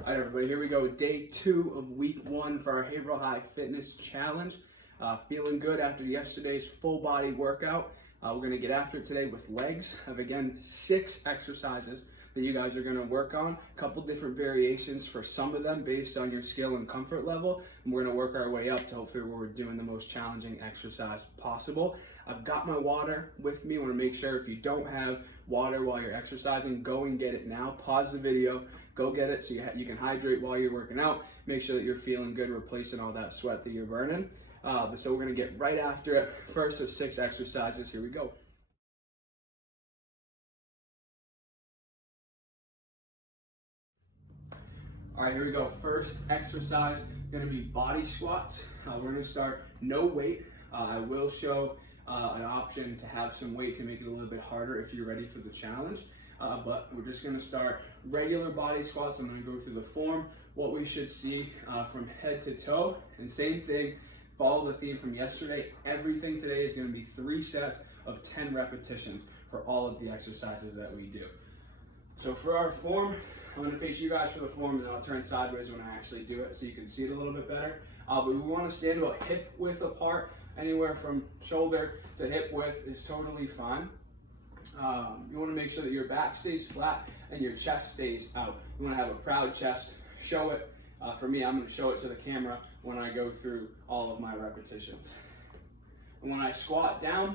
All right, everybody, here we go. Day 2 of week 1 for our Haverhill High Fitness Challenge. Feeling good after yesterday's full body workout. We're going to get after it today with legs. I have, again, 6 exercises that you guys are going to work on. A couple different variations for some of them based on your skill and comfort level. And we're going to work our way up to hopefully where we're doing the most challenging exercise possible. I've got my water with me. I want to make sure if you don't have water while you're exercising, go and get it now. Pause the video, go get it so you can hydrate while you're working out. Make sure that you're feeling good, replacing all that sweat that you're burning. So we're going to get right after it. First of 6 exercises. Here we go. All right, here we go. First exercise, going to be body squats. We're going to start no weight. I will show an option to have some weight to make it a little bit harder if you're ready for the challenge. But we're just going to start regular body squats. I'm going to go through the form, what we should see from head to toe. And same thing, follow the theme from yesterday. Everything today is going to be 3 sets of 10 repetitions for all of the exercises that we do. So for our form, I'm going to face you guys for the form, and then I'll turn sideways when I actually do it so you can see it a little bit better. But we want to stand about hip width apart. Anywhere from shoulder to hip width is totally fine. You want to make sure that your back stays flat and your chest stays out. You want to have a proud chest. Show it. For me, I'm going to show it to the camera when I go through all of my repetitions. And when I squat down,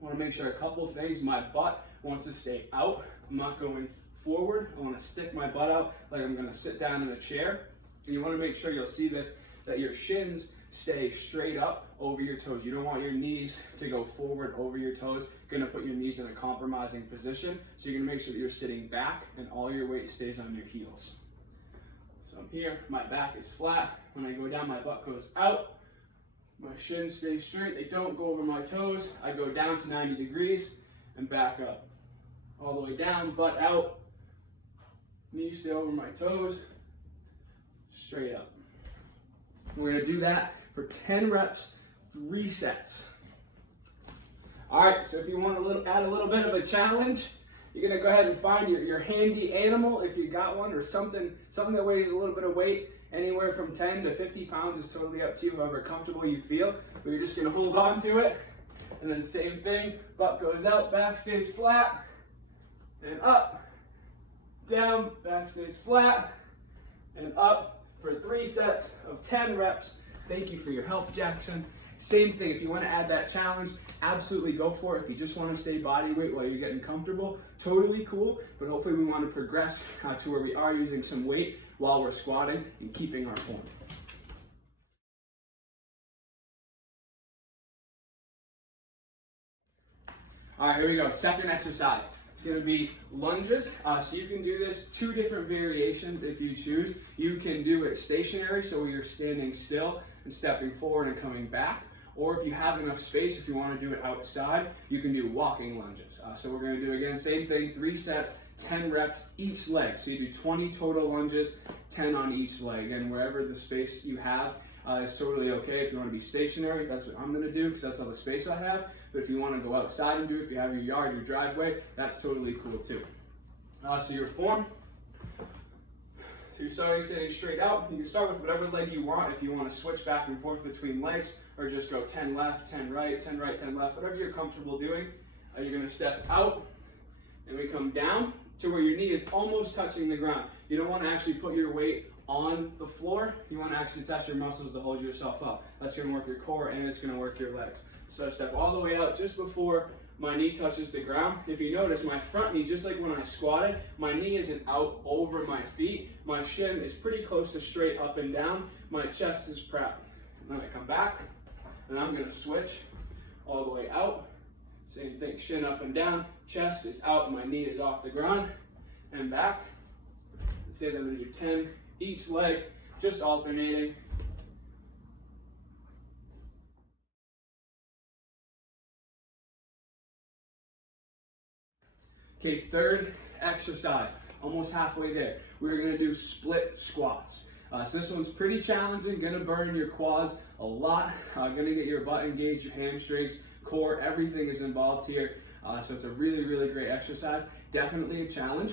I want to make sure a couple things. My butt wants to stay out. I'm not going forward. I want to stick my butt out like I'm going to sit down in a chair. And you want to make sure, you'll see this, that your shins stay straight up over your toes. You don't want your knees to go forward over your toes. You're going to put your knees in a compromising position. So you're going to make sure that you're sitting back and all your weight stays on your heels. So I'm here, my back is flat. When I go down, my butt goes out. My shins stay straight. They don't go over my toes. I go down to 90 degrees and back up. All the way down, butt out. Knees stay over my toes. Straight up. We're going to do that for 10 reps, 3 sets. All right, so if you want to add a little bit of a challenge, you're going to go ahead and find your handy animal, if you got one, or something that weighs a little bit of weight. Anywhere from 10 to 50 pounds is totally up to you, however comfortable you feel. But you're just going to hold on to it. And then same thing, butt goes out, back stays flat, and up, down, back stays flat, and up. For 3 sets of 10 reps. Thank you for your help, Jackson. Same thing, if you want to add that challenge, absolutely go for it. If you just want to stay body weight while you're getting comfortable, totally cool. But hopefully we want to progress to where we are using some weight while we're squatting and keeping our form. All right, here we go. Second exercise. It's going to be lunges. So you can do this 2 different variations if you choose. You can do it stationary, so you're standing still and stepping forward and coming back. Or if you have enough space, if you want to do it outside, you can do walking lunges. So we're going to do, again, same thing, 3 sets, 10 reps each leg. So you do 20 total lunges, 10 on each leg. And wherever the space you have is totally okay. If you want to be stationary, that's what I'm going to do because that's all the space I have. But if you want to go outside and do it, if you have your yard, your driveway, that's totally cool too. So your form, so you're starting sitting straight out. You can start with whatever leg you want. If you want to switch back and forth between legs, or just go 10 left, 10 right, 10 right, 10 left, whatever you're comfortable doing. You're going to step out, and we come down to where your knee is almost touching the ground. You don't want to actually put your weight on the floor. You want to actually test your muscles to hold yourself up. That's going to work your core, and it's going to work your legs. So I step all the way out just before my knee touches the ground. If you notice, my front knee, just like when I squatted, my knee isn't out over my feet. My shin is pretty close to straight up and down. My chest is proud. And then I come back, and I'm going to switch all the way out. Same thing, shin up and down, chest is out, my knee is off the ground, and back. Say that I'm going to do 10 each leg, just alternating. Okay, third exercise, almost halfway there. We're going to do split squats. So this one's pretty challenging, going to burn your quads a lot, going to get your butt engaged, your hamstrings, core, everything is involved here. So it's a really, really great exercise. Definitely a challenge.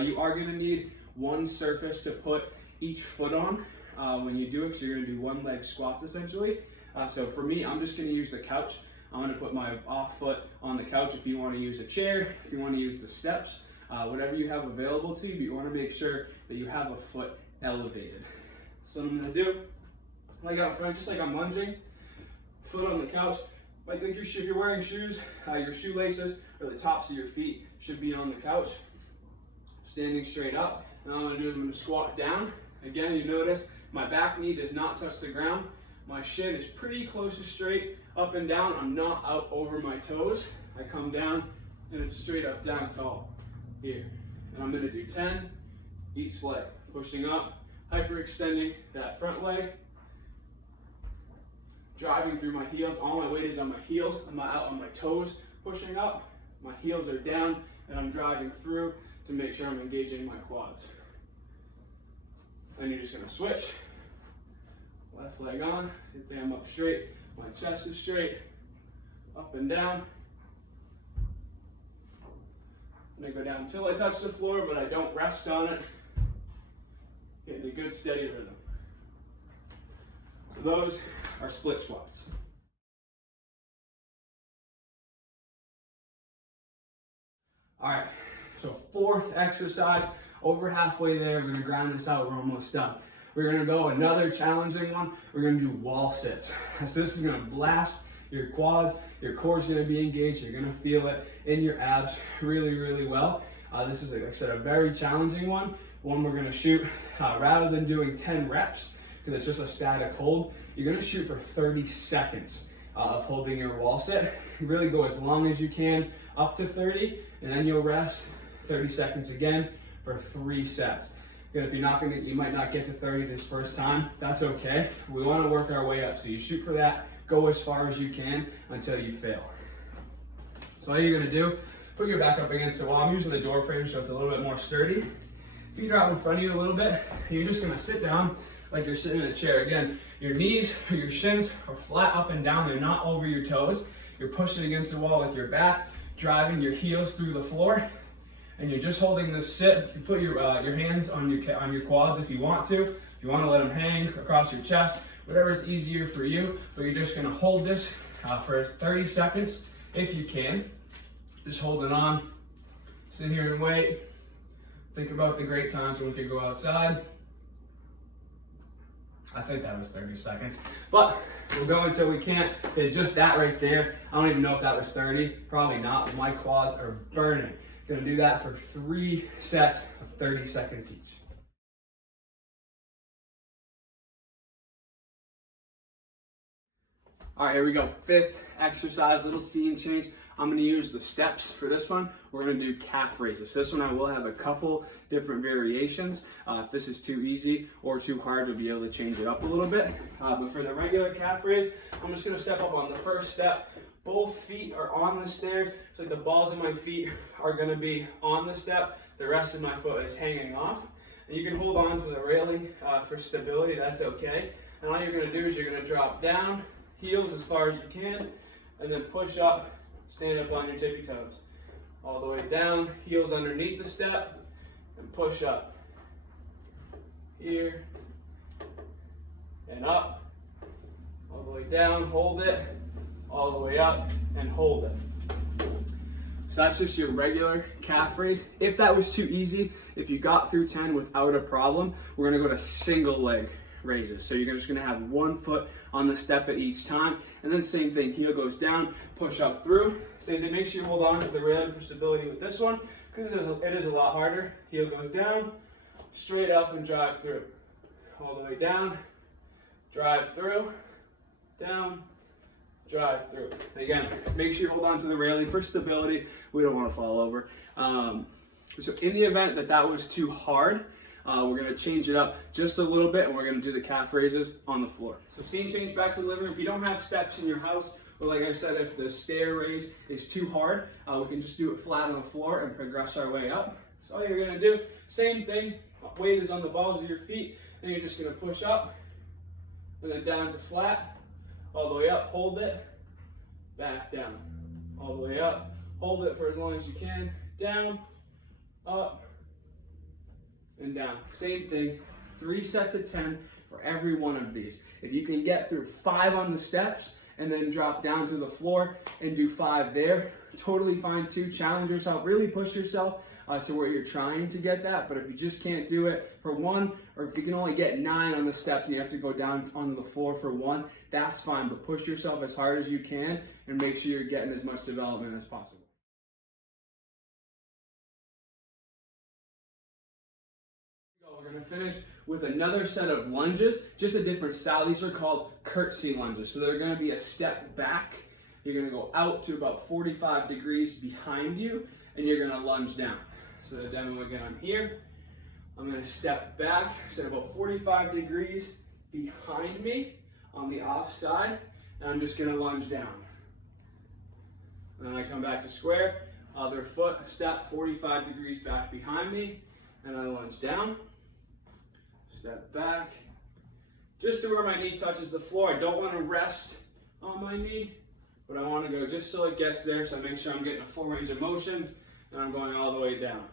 You are going to need one surface to put each foot on when you do it, so you're gonna do one leg squats essentially. So for me, I'm just gonna use the couch. I'm gonna put my off foot on the couch. If you wanna use a chair, if you wanna use the steps, whatever you have available to you, but you wanna make sure that you have a foot elevated. So what I'm gonna do, leg out front, just like I'm lunging, foot on the couch. Like if you're wearing shoes, your shoelaces or the tops of your feet should be on the couch, standing straight up. And all I'm gonna do is I'm gonna squat down. Again, you notice my back knee does not touch the ground. My shin is pretty close to straight, up and down. I'm not out over my toes. I come down and it's straight up, down, tall, here. And I'm gonna do 10 each leg. Pushing up, hyperextending that front leg, driving through my heels. All my weight is on my heels. I'm not out on my toes. Pushing up, my heels are down, and I'm driving through to make sure I'm engaging my quads. Then you're just gonna switch. Left leg on, good thing I'm up straight. My chest is straight, up and down. I'm gonna go down until I touch the floor, but I don't rest on it. Getting a good steady rhythm. So those are split squats. All right, so fourth exercise, over halfway there. We're gonna ground this out, we're almost done. We're gonna go another challenging one. We're gonna do wall sits. So this is gonna blast your quads, your core's gonna be engaged, you're gonna feel it in your abs really, really well. This is, like I said, a very challenging one. One we're gonna shoot, rather than doing 10 reps, because it's just a static hold, you're gonna shoot for 30 seconds of holding your wall sit. You really go as long as you can, up to 30, and then you'll rest 30 seconds again for 3 sets. Again, if you might not get to 30 this first time, that's okay. We wanna work our way up. So you shoot for that, go as far as you can until you fail. So all you're gonna do, put your back up against the wall. I'm using the door frame so it's a little bit more sturdy. Feet are out in front of you a little bit. You're just gonna sit down like you're sitting in a chair. Again, your knees or your shins are flat up and down. They're not over your toes. You're pushing against the wall with your back, driving your heels through the floor, and you're just holding this sit. You put your hands on your quads if you want to. If you want to let them hang across your chest, whatever is easier for you. But you're just gonna hold this for 30 seconds if you can. Just hold it on. Sit here and wait. Think about the great times when we could go outside. I think that was 30 seconds, but we'll go until we can't. Just that right there, I don't even know if that was 30, probably not, but my quads are burning. Gonna do that for 3 sets of 30 seconds each. All right, here we go. Fifth exercise, little scene change. I'm gonna use the steps for this one. We're gonna do calf raises. So this one I will have a couple different variations. If this is too easy or too hard, we'll be able to change it up a little bit. But for the regular calf raise, I'm just gonna step up on the first step. Both feet are on the stairs. So the balls of my feet are gonna be on the step. The rest of my foot is hanging off. And you can hold on to the railing for stability, that's okay. And all you're gonna do is you're gonna drop down, heels as far as you can, and then push up, stand up on your tippy toes. All the way down, heels underneath the step, and push up. Here, and up, all the way down, hold it, all the way up, and hold it. So that's just your regular calf raise. If that was too easy, if you got through 10 without a problem, we're gonna go to single leg raises. So you're just gonna have one foot on the step at each time, and then same thing, heel goes down, push up through. Same thing, make sure you hold on to the railing for stability with this one, because it is a lot harder. Heel goes down, straight up and drive through. All the way down, drive through, down, drive through. Again, make sure you hold on to the railing for stability. We don't want to fall over. So in the event that that was too hard, we're going to change it up just a little bit, and we're going to do the calf raises on the floor. So scene change back to the living room. If you don't have steps in your house, or like I said, if the stair raise is too hard, we can just do it flat on the floor and progress our way up. So all you're going to do, same thing, weight is on the balls of your feet, and you're just going to push up, and then down to flat, all the way up, hold it, back down, all the way up, hold it for as long as you can, down, up, and down. Same thing, 3 sets of 10 for every one of these. If you can get through 5 on the steps and then drop down to the floor and do 5 there, totally fine too. Challenge yourself, really push yourself to where you're trying to get that. But if you just can't do it for 1, or if you can only get 9 on the steps and you have to go down onto the floor for 1, that's fine. But push yourself as hard as you can and make sure you're getting as much development as possible. We're going to finish with another set of lunges, just a different style. These are called curtsy lunges. So they're going to be a step back. You're going to go out to about 45 degrees behind you, and you're going to lunge down. So the demo again, I'm here. I'm going to step back, set about 45 degrees behind me on the off side, and I'm just going to lunge down. And then I come back to square, other foot, step 45 degrees back behind me, and I lunge down. Step back, just to where my knee touches the floor. I don't want to rest on my knee, but I want to go just so it gets there, so I make sure I'm getting a full range of motion, and I'm going all the way down.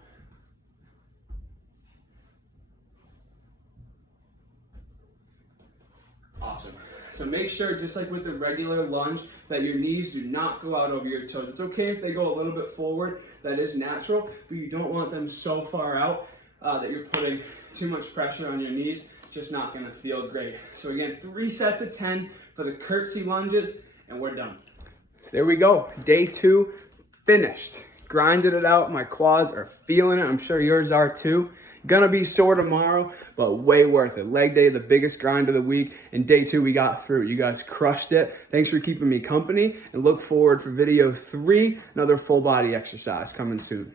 Awesome. So make sure, just like with the regular lunge, that your knees do not go out over your toes. It's okay if they go a little bit forward, that is natural, but you don't want them so far out that you're putting too much pressure on your knees. Just not going to feel great. So again, 3 sets of 10 for the curtsy lunges, and we're done. So there we go. Day 2 finished. Grinded it out. My quads are feeling it. I'm sure yours are too. Gonna be sore tomorrow, but way worth it. Leg day, the biggest grind of the week. And day 2, we got through. You guys crushed it. Thanks for keeping me company, and look forward for video 3, another full body exercise coming soon.